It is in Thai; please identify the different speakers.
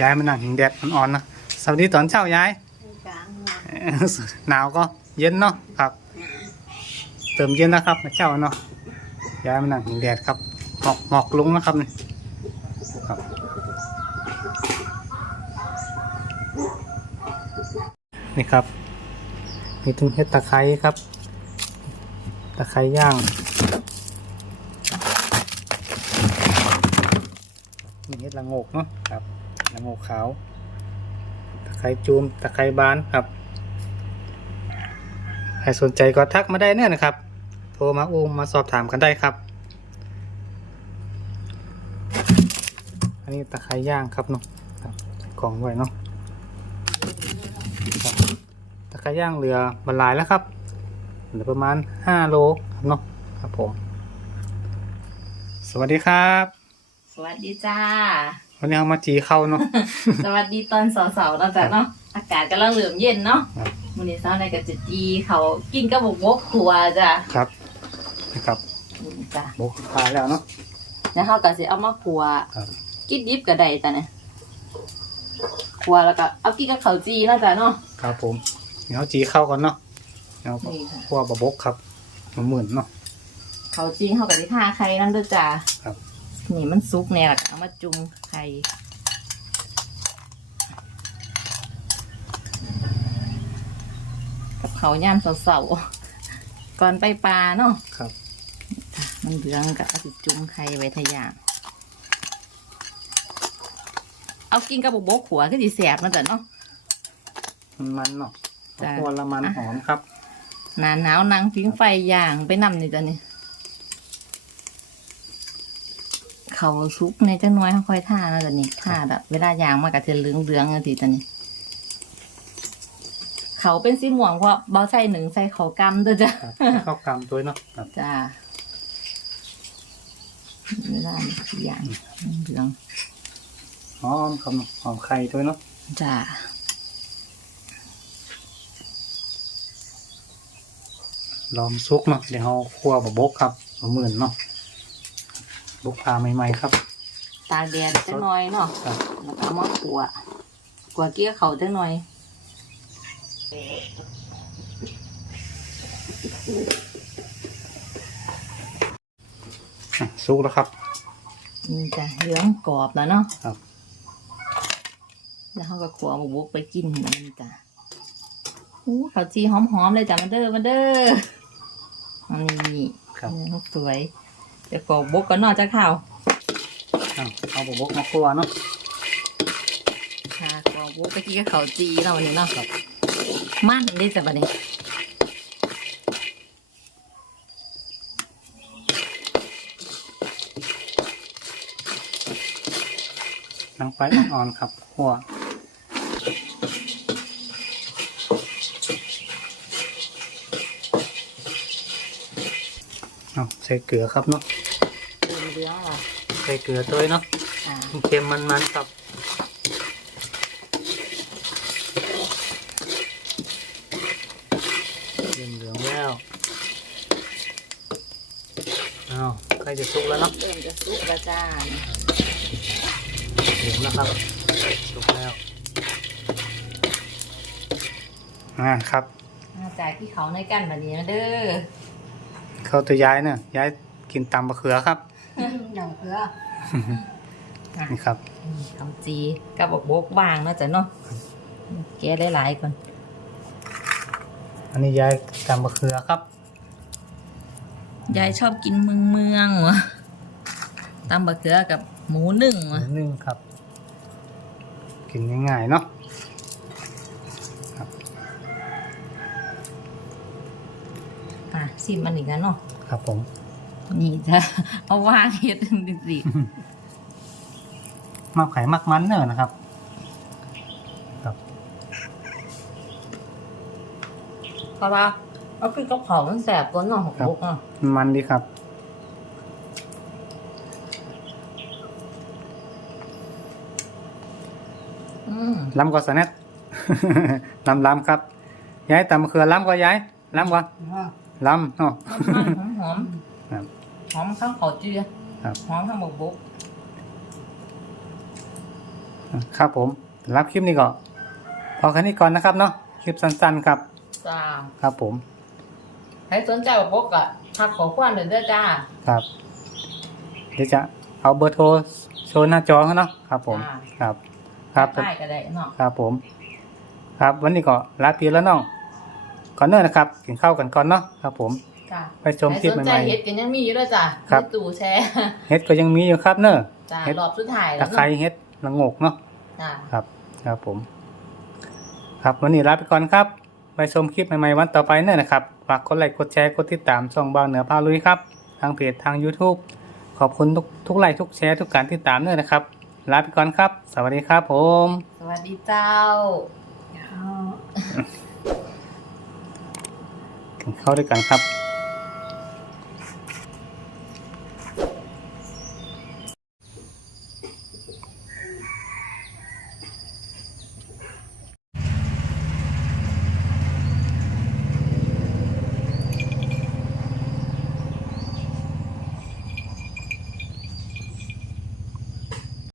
Speaker 1: ยายมานั่งหิงแดดอ่อนๆนะสวัสดีตอนเช้ายาย
Speaker 2: กลางหัว
Speaker 1: เอ่อหนาวก็เย็นเนาะครับ เติมเย็นนะครับนะเจ้าเนาะย้ายมานั่งหิงแดดครับหมอกหมอกลงนะครับนี่ครับนี่ครับมีตุ้งเห็ดตะไคร้ครับ ตะไคร้ย่างมีเห็ดละโงกเนาะครับ ละโงกขาว ตะไคร้จูม ตะไคร้บานครับ ใครสนใจก็ทักมาได้เนี่ยนะครับ โทรมาอูมมาสอบถามกันได้ครับ อันนี้ตะไคร้ย่างครับเนาะกล่องไว้เนาะตะไคร้ย่างเหลือบรรลายแล้วครับเหลือประมาณห้าโลครับเนาะครับผม สวัสดีครับ
Speaker 2: สวัสดีจ้า
Speaker 1: วันนี้เอามาจีเข้าเนาะ
Speaker 2: สวัสดีตอนเสาร์ๆเราะจ้ะเนาะ อากาศกำลังเหลือมเย็นเนาะ
Speaker 1: ครับ
Speaker 2: มื้อนี้เช้าในกับจะจีเขากินกับบกบกครัวจ้ะ
Speaker 1: ครับนะครับ
Speaker 2: นี่จ้ะ
Speaker 1: บกขายแล้วเนาะ
Speaker 2: แล้วเขาก็สิเอามาครัว
Speaker 1: ครับ
Speaker 2: กินดิบก็ได้จ้ะเนี่ยครัวแล้วก็เอากินกับข้าวจีเนาะจ้ะเนาะ
Speaker 1: ครับผมเดี๋ยวจีเข้าก่อนเนาะเดี๋ยว
Speaker 2: นี่ค่ะ
Speaker 1: พวกบะบกครับมันหมื่นเนาะ
Speaker 2: ข้าวจีเขาก็สิทาไข่นั่นด้วยจ้ะ
Speaker 1: ครับ
Speaker 2: นี่มันซุกแน่ล่ะเอามาจุ่ม ไข่กับเขาวย่ามเสาๆก่อนไปปลาเนาะ
Speaker 1: ครับ
Speaker 2: มันเหลืองกับเอาสิจุ่มไข่ไว้ทะยางเอากินกับบกบกขัวก็ดีแสบมันแต่เนาะ
Speaker 1: มันมันเนาะ
Speaker 2: จ้ะ
Speaker 1: ตัวละมัน
Speaker 2: อะ
Speaker 1: หอมครับ
Speaker 2: หนาหนาวนางพิงไฟย่างไปนำนี่จ้ะนี่ เขาซุกในจะน้อยค่อยๆท่านะจ้ะนี่ท่าแบบ เวลาย่างมากกับเทเหลืองเหลืองๆอะทีจ้ะนี่เขาเป็นสีม่วงเพราะเบาใส่หนึ่งใส่เขากำด้วยจ้ะ
Speaker 1: ครับเข้ากำตัวเนาะครับ
Speaker 2: จ้าเวลาย่างเหลือง
Speaker 1: หอมครับหอมไข่ตัวเนาะ
Speaker 2: จ้า
Speaker 1: ลอมซุกเนาะเดี๋ยวเราคั่วบะบกครับมันหมื่นเนาะ บกพาใหม่ๆครับ
Speaker 2: ตากแดดจังหน่อยเนาะ
Speaker 1: ครับ
Speaker 2: แล้วก็เอามาขัวขัวเกี้ยวเขาจังหน่อย
Speaker 1: อะซุกแล้วครับ
Speaker 2: นี่จ้ะเหลืองกรอบแล้วเนาะ
Speaker 1: ครับ
Speaker 2: แล้วเขาก็ขัวหมูบุกไปกินมันจ้ะอู้ข้าวจีหอมๆเลยจ้ะมันเด้อมันเด้ออันนี้
Speaker 1: ครับ
Speaker 2: เนื้อสวย เดี๋ยวกรอบบุกก็นอกจากข้าว
Speaker 1: อะเอาบะบกมาคั่วเนาะ
Speaker 2: ค่ะกรอบบุกไปกินกับข้าวจีเราเนี่ยเนาะมันได้จ้ะบัดนี้
Speaker 1: นั่งไฟอ่อนๆครับคั่ว เอาใส่เกลือครับเนาะ
Speaker 2: เหลืองๆอะ
Speaker 1: ใส่เกลือตัวเนาะ
Speaker 2: อ่า
Speaker 1: เค็มมันๆครับเริ่มเหลืองแล้วอ้าวใกล้จะสุกแล้วเนาะ
Speaker 2: เริ่มจะสุกแล้วจ้า
Speaker 1: เหลืองแล้วครับสุกแล้วอ่าครับ
Speaker 2: มาจ่ายพี่เขาในกันแบบนี้นะเด้อ
Speaker 1: เข้าตัวย้ายเนี่ยย้ายกินตำมะเขือครับ
Speaker 2: หนังเผือ
Speaker 1: นี่ครับ
Speaker 2: เขาจีกับบกบกบางเนาะจ้ะเนาะแกะหลายๆก่อน
Speaker 1: อันนี้ย้ายตำมะเขือครับ
Speaker 2: ยายชอบกินเมืองเมืองๆวะตำบะเขือกับหมูนึ่ง
Speaker 1: ห
Speaker 2: วะ
Speaker 1: มูนึ่งครับ กินง่ายๆเนาะ
Speaker 2: ซิมมันอีกนะเนาะ
Speaker 1: ครับผม
Speaker 2: นี่จ้ะเอาวางเฮ็ดดิสิ
Speaker 1: มากไข่มากมันเนอะนะครับครับ
Speaker 2: เพราะว่าเอาขึ้นกับเขามันแสบก้นเนาะของบกเนาะ
Speaker 1: มันดีครับ
Speaker 2: อืม
Speaker 1: ล้ำก็สแน็คล้ำล้ำครับ ย้ายตำมะเขือล้ำก็ย้ายล้ำก็ ล้ำเนาะ
Speaker 2: มันหอม
Speaker 1: ครับ
Speaker 2: หอมข้างเขาจี
Speaker 1: ครับ
Speaker 2: หอมข้างบกบก
Speaker 1: อ่ครับผมสำหรับคลิปนี้ก็พอแค่นี้ก่อนนะครับเนาะคลิปสั้นๆครับ
Speaker 2: จ้า
Speaker 1: ครับผม
Speaker 2: ใครสนใจว่าพกอะทักขอความเด้อเด้อจ้า
Speaker 1: ครับ เดี๋ยวจะเอาเบอร์โทรโชว์หน้าจอเขาเนาะครับ ผม
Speaker 2: จ้า
Speaker 1: ครับ ครับ
Speaker 2: ได้ก็ได้เนาะ
Speaker 1: ครับผม ครับวันนี้ก็ลาพีแล้วน้อง ก่อนเนอร์นะครับกินข้าวกันก่อนเนาะครับ ผม
Speaker 2: จ้า
Speaker 1: ไปชมคลิป
Speaker 2: ใครสน
Speaker 1: ให
Speaker 2: ใจ
Speaker 1: ม่
Speaker 2: เฮ็ดกันยังมีอยู่ด้วยจ้ะ
Speaker 1: ครับ
Speaker 2: ในตู้แชร์
Speaker 1: ๆเฮ็ดก็ยังมีอยู่ครับเนอะ
Speaker 2: จ้า
Speaker 1: เฮ็ด
Speaker 2: รอบสุดท้าย
Speaker 1: ตะ
Speaker 2: แล้ว
Speaker 1: ไคร้
Speaker 2: เนาะ
Speaker 1: เฮ็ดละโงกเนาะ
Speaker 2: จ้า
Speaker 1: ครับครับ ผม ครับวันนี้ลาไปก่อนครับ ไปชมคลิปใหม่ๆวันต่อไปเนอะนะครับฝากกดไลค์กดแชร์กดติดตามช่องบ้านเหนือพาลุยครับทางเพจทาง YouTube ขอบคุณทุกทุกไลค์ทุกแชร์ทุกการติดตามเนอะนะครับลาไปก่อนครับ สวัสดีครับผม
Speaker 2: สวัสดีเจ้า
Speaker 1: กินข้าวด้วยกันครับ